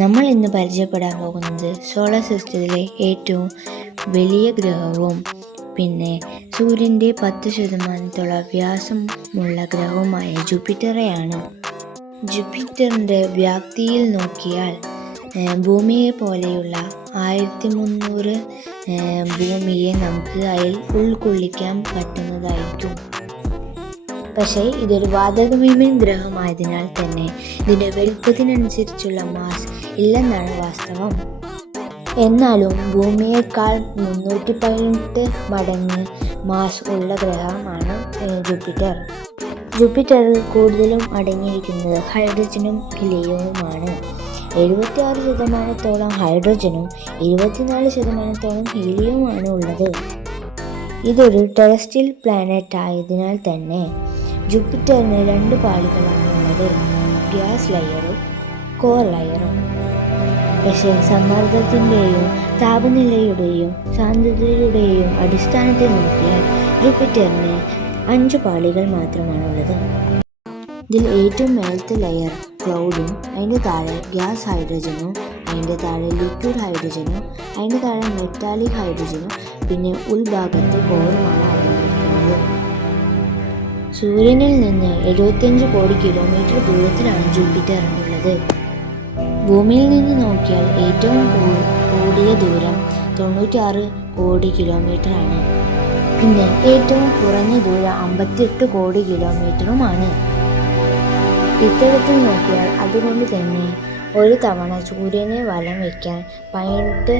നമ്മൾ ഇന്ന് പരിചയപ്പെടാൻ പോകുന്നത് സോളാർ സിസ്റ്റത്തിലെ ഏറ്റവും വലിയ ഗ്രഹവും പിന്നെ സൂര്യൻ്റെ 10% വ്യാസമുള്ള ഗ്രഹവുമായ ജൂപ്പിറ്ററെയാണ്. ജൂപ്പിറ്ററിൻ്റെ വ്യാപ്തിയിൽ നോക്കിയാൽ ഭൂമിയെ പോലെയുള്ള 1300 ഭൂമിയെ നമുക്ക് അതിൽ ഉൾക്കൊള്ളിക്കാൻ പറ്റുന്നതായിരിക്കും. പക്ഷേ ഇതൊരു വാതകവിമൻ ഗ്രഹമായതിനാൽ തന്നെ ഇതിൻ്റെ വലുപ്പത്തിനനുസരിച്ചുള്ള മാസ് ഇല്ലെന്നാണ് വാസ്തവം. എന്നാലും ഭൂമിയേക്കാൾ 318 മടങ്ങ് മാസ് ഉള്ള ഗ്രഹമാണ് ജൂപ്പിറ്റർ. ജൂപ്പിറ്ററിൽ കൂടുതലും അടങ്ങിയിരിക്കുന്നത് ഹൈഡ്രജനും ഹീലിയവുമാണ്. 76% ഹൈഡ്രജനും 24% ഹീലിയവുമാണ് ഉള്ളത്. ഇതൊരു ടെറസ്ട്രിയൽ പ്ലാനറ്റ് ആയതിനാൽ തന്നെ ജൂപ്പിറ്ററിന് 2 പാളികളാണ് ഉള്ളത്, ഗ്യാസ് ലെയറും കോർ ലെയറും. പക്ഷേ സമ്മർദ്ദത്തിൻ്റെയും താപനിലയുടെയും സാന്ദ്രതയുടെയും അടിസ്ഥാനത്തിൽ നോക്കിയാൽ ജൂപ്പിറ്ററിന് 5 പാളികൾ മാത്രമാണുള്ളത്. ഇതിൽ ഏറ്റവും മേലത്തെ ലെയർ ക്ലൗഡും, അതിൻ്റെ താഴെ ഗ്യാസ് ഹൈഡ്രജനും, അതിൻ്റെ താഴെ ലിക്വിഡ് ഹൈഡ്രജനും, അതിൻ്റെ താഴെ മെറ്റാലിക് ഹൈഡ്രജനും, പിന്നെ ഉൾഭാഗത്ത് കോറുമാണ് അടങ്ങിയിരിക്കുന്നത്. സൂര്യനിൽ നിന്ന് 75 കോടി കിലോമീറ്റർ ദൂരത്തിലാണ് ജൂപ്പിറ്റർ ഉള്ളത്. ഭൂമിയിൽ നിന്ന് നോക്കിയാൽ ഏറ്റവും കൂടിയ ദൂരം 96 കോടി കിലോമീറ്ററാണ്. പിന്നെ ഏറ്റവും കുറഞ്ഞ ദൂരം 58 കോടി കിലോമീറ്ററുമാണ്. ഇത്തരത്തിൽ നോക്കിയാൽ അതുകൊണ്ട് തന്നെ ഒരു തവണ സൂര്യനെ വലം വയ്ക്കാൻ 18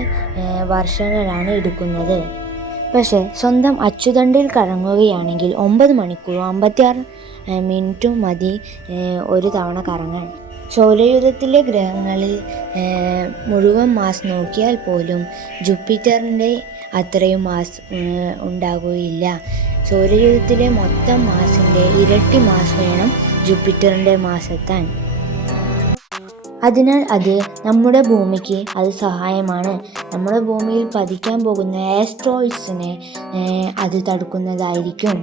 വർഷങ്ങളാണ് എടുക്കുന്നത്. പക്ഷേ സ്വന്തം അച്ചുതണ്ടിൽ കറങ്ങുകയാണെങ്കിൽ 9 മണിക്കൂറും 56 മിനിറ്റും മതി ഒരു തവണ കറങ്ങാൻ. സൗരയൂഥത്തിലെ ഗ്രഹങ്ങളിൽ മുഴുവൻ മാസ് നോക്കിയാൽ പോലും ജൂപ്പിറ്ററിൻ്റെ അത്രയും മാസ് ഉണ്ടാകുകയില്ല. സൗരയൂഥത്തിലെ മൊത്തം മാസിൻ്റെ ഇരട്ടി മാസ് വേണം ജൂപ്പിറ്ററിൻ്റെ മാസ് എത്താൻ. അതിനാൽ അത് നമ്മുടെ ഭൂമിക്ക് അത് സഹായമാണ്. നമ്മുടെ ഭൂമിയിൽ പതിക്കാൻ പോകുന്ന ആസ്ട്രോയിഡ്സിനെ അത് തടുക്കുന്നതായിരിക്കും.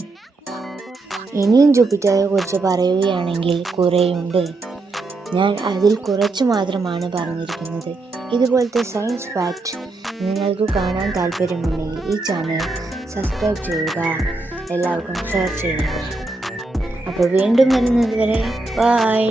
ഇനിയും ജൂപ്പിറ്ററെ കുറിച്ച് പറയുകയാണെങ്കിൽ കുറേയുണ്ട്. ഞാൻ അതിൽ കുറച്ച് മാത്രമാണ് പറഞ്ഞിരിക്കുന്നത്. ഇതുപോലത്തെ സയൻസ് ഫാക്റ്റ് നിങ്ങൾക്ക് കാണാൻ താല്പര്യമുണ്ടെങ്കിൽ ഈ ചാനൽ സബ്സ്ക്രൈബ് ചെയ്യുക, എല്ലാവർക്കും ഷെയർ ചെയ്യുക. അപ്പോൾ വീണ്ടും വരുന്നത് വരെ ബൈ.